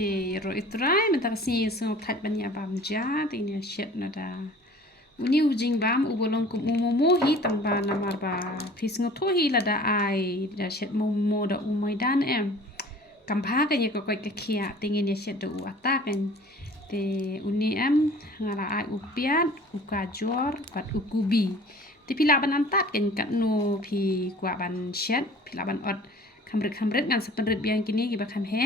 Rồi trai mình ta si sung thật ban ya bam ja ti ni shet na da uni ujing bam ubolong kum umumo hi tamba namar ba phis ngo tho hi la da ai da shet momo da umoi dan em kam pha ka ye ko ka khia ti ngi ni shet da u ata kan te uni em ngara ai upiat ukajor pat ukubi ti pila ban antat kan kat no phi kwa ban shet pila ban ot khamret ngan sepenret biang kini ki ba kham he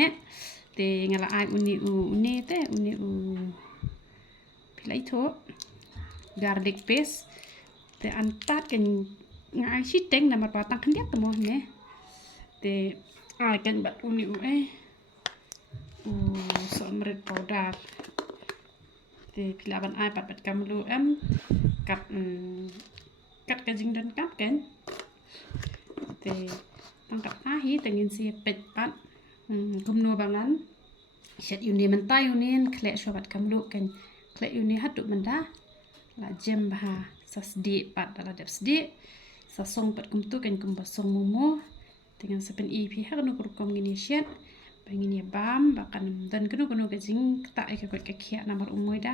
te ngala ai uni te uni pilai tho garlic paste te antat kan ngai si teng na ma pa tang khandiak to mo ne te ai kan bat uni solmeret powder te pilaban ai pat kam lu em kat ka jing dan kap kan te tang kat a hi tengin si pet pat kum no bangan shet uni mentai unin khle shobat kam lu kan khle uni hatu menda la jem bah sasdi pat dala dep sdi sasong pat kum tu kan kum basong momo dengan sepen ip ha kanu kurkom ngini shet bangini bam bakan dan kanu ke jing ta ke ko ke khia namar umoy da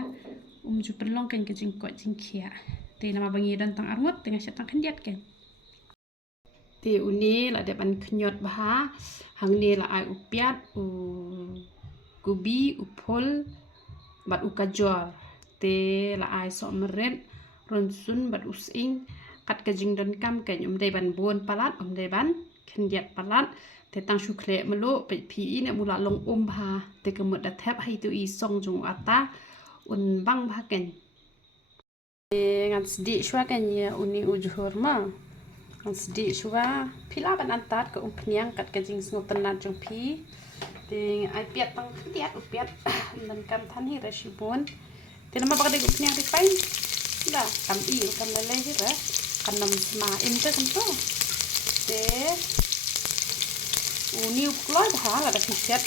ju penlong kan ke jing ko jing khia te nama bangi dan tang arngot dengan shet tang khandiat kan te uni la dep an khnyot bah hang ni la ai upiat kubi upol bat ukajor te la ai so meret ronsun bat using kat ka jing dan kam kan dei ban bon palat dei ban khandiat palat te tang shu khle melo pe phi ne mula long bha te kemut da thep hai tu i song jung ata un bang bha ken ngan sdi shwa kan ya uni ujhur ma ngan sdi shwa phila ban antat ka phniang kat ka jing snop tanat jung phi te ai piat tang khdiat upiat dan kam than hi reshibon te nama bakade phniang ti pai da kam i kam le hi ra kan nam ma in te kam to te uni ukloi bha la da set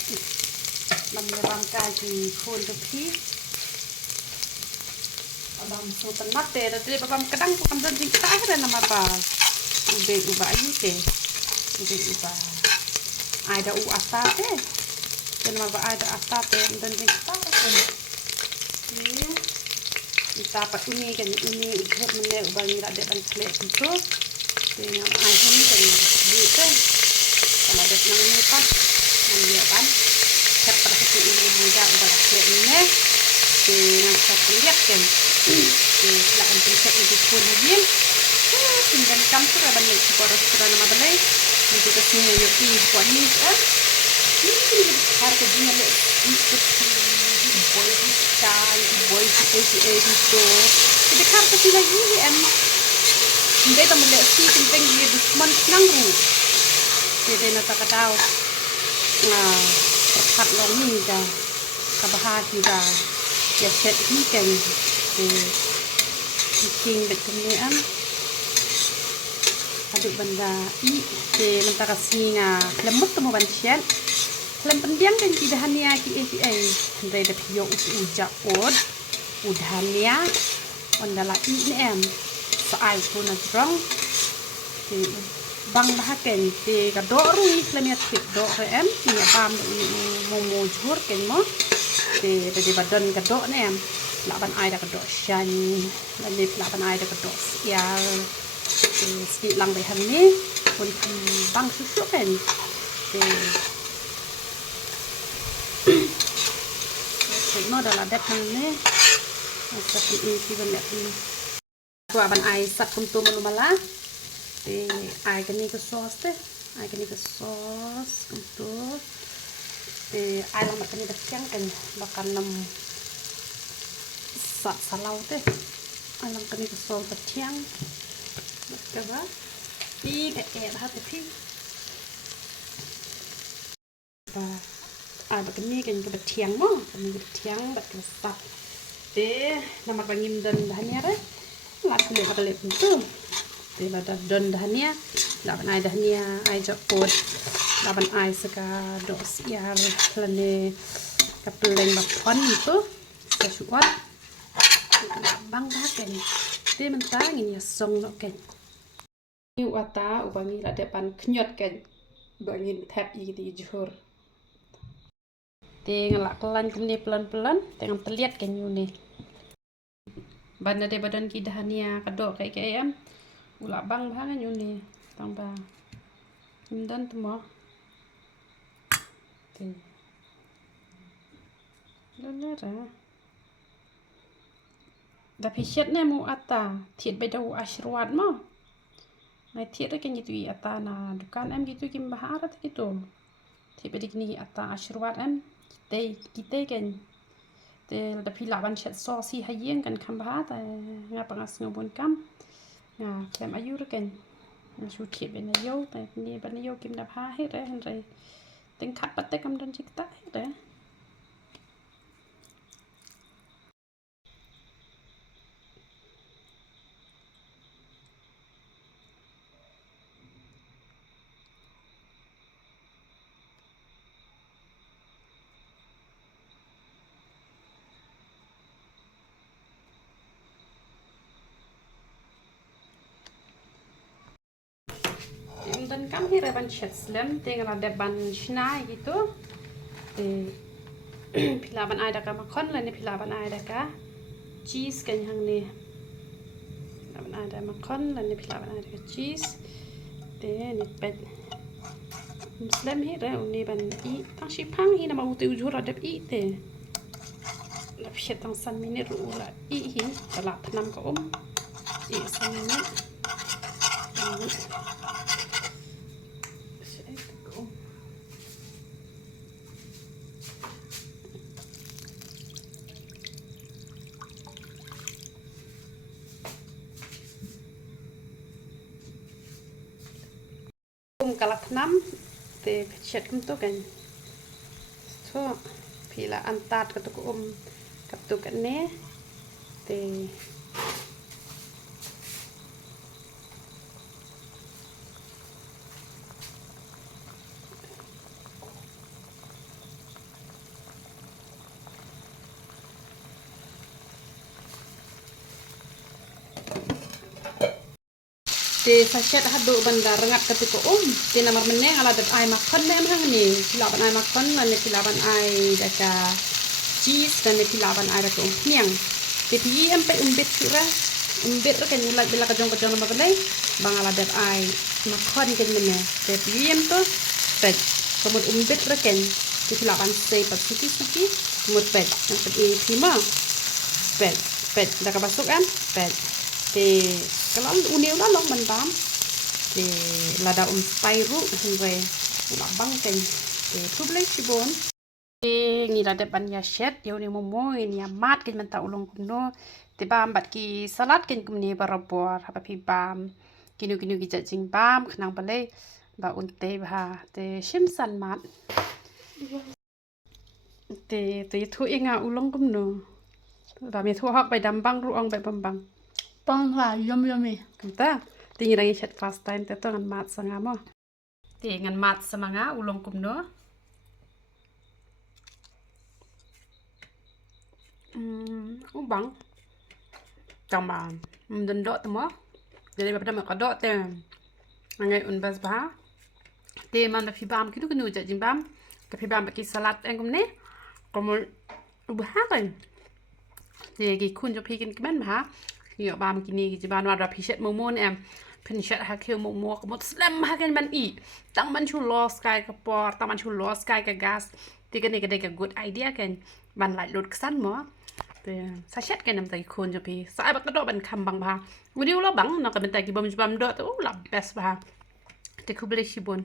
man ram ka ji khon to phi abang so tanat te da te babam kadang ko kam dan jing ta ra nama pa ube uba ayu te ube uba ai da u ata te dan nama ba ai da ata te dan jing ta ra ni kita pat uni kan uni ikut mene uba ni da de ban khle tu te ngam ai hen kan di te kalau ada nang ni pat nang dia kan hep perhati ini muda uba khle ni te nang sa lihat kan te la kan pencet itu pun lagi tinggal kam tu ban ni poros tu nama balai ni juga sini yo pi kuat ni har ke jinya le ikut boy style boy itu jadi kar ke lagi em ndai ta mele si penting dia dusman nang ru jadi nata katau perhat long ni da kabahati da ya set ni kan king betul ni am aduk benda i te nata kasinga lemut tu ban sian lem pendiang kan tidak hanya ki ndai da pio uja od udhania ondala i em so ai pun adrong te bang bahaken te ka do rui lemia tik do em ti pam momo jur ken mo te de badan ka do ne em la ban ai da ka do shan la lip la ban ai da ka do ya te ski lang be han ni pun bang susu ken te nó đã là đẹp hơn nè sắp đi khi bên đẹp qua bàn ai sắp cùng tôm mà lá thì ai cái này cái sauce đấy ai cái này cái sauce cùng tôm thì ai làm cái này đặc trưng cần bakal nằm sạ salau đấy ai làm cái này cái sauce đặc trưng cái đó đi để hết thì và bakan ni kan ke tiang mo kan tiang bat kesat te nama bangim dan dahania re la kale tu te la dan dahania la ban ai dahania ai japot la ban ai saka dos yar lane kapeleng bapon tu sesuat bang baken te mentang ini song no ken ni wata ubangi la depan knyot ken bangin tap i di jhur ngelak kelan kemni pelan-pelan dengan terlihat kan ni. Banda de badan kidahania kadok kayak em. Ulak bang bahangan ni. Tambah. Dan temo. Lalera. Tapi syatnya mu ata. Tiat bedau asyruat mo. Nah tiat kan gitu ata na dukan em gitu kim baharat gitu. Tiat bedik ni ata asyruat em. Kita kan. Tapi lawan chat sosi hayeng kan kam bahat ngapa ngas ngobon kam. Nah kem ayu kan. Su tiat ben ayo ni ben ayo kim dap ha hết rồi rồi. Tính khát bắt tay cầm đơn chích ta hết rồi. Dan kami reban chat slam tinggal ada ban snai gitu. Pilaban ada ka makon lah ni pilaban ada ka cheese kan yang ni. Pilaban ada makon lah ni pilaban ada ka cheese. Ni pet. Slam hira uni ban i tang si pang hi na mau tu ujur ada i te. La phet tang san minit ru la i hi la pnam ka i san minit. Kalak enam te chat kum tu kan so pila antat ketuk ketuk ne te sachet hadu bandar rengat ketuk te namar meneng ala dat ai makan nem hang ni pilaban ai makan lan ni pilaban ai daka cheese dan ni pilaban ai daka niang te pi em pe umbet kira umbet kan nilai bila kajong nama balai bang ala dat ai makan kan mene te pi em to pet kemudian umbet kan te pilaban sei pat suki kemudian pet yang pe prima pet daka basuk kan pet te kalau uniu lah long mentam te lada spairu henre labang kan te publik sibon te ni lada ban ya shet yo ni momo ni mat kan menta ulong kumno te bam bat ki salad kan kumni barabor apa pi bam kinu ki jajing bam khnang balai ba unte ba te shimsan mat te thu inga ulong kumno ba mi thu hak bai dambang ruang bai bambang Bang lah, yummy. Kita tinggi chat fast time te to ngan mat sanga mo. Ngan mat semanga ulong kumno. Ubang. Tama mendendok temo. Jadi pada mak kadok te. Ngai un bas ba. Te man fi bam kidu kenu jajing bam. Ke fi bam baki salad engum ne. Komo ubah kan. Te gi kun jo pi kin kemen ba. Yo bam kini ki ban wa pishet momon em pinchet ha kill momo ko slam ha kan man i tang man chu lost sky ka por tang man chu lost sky ka gas ti kan ni ka good idea kan ban lại lột san mo te sa chet kan nam tai khon jo pi sa ba ka do ban kham bang ba video lo bang na ka ben tai ki bam do to la best ba te kuble shibon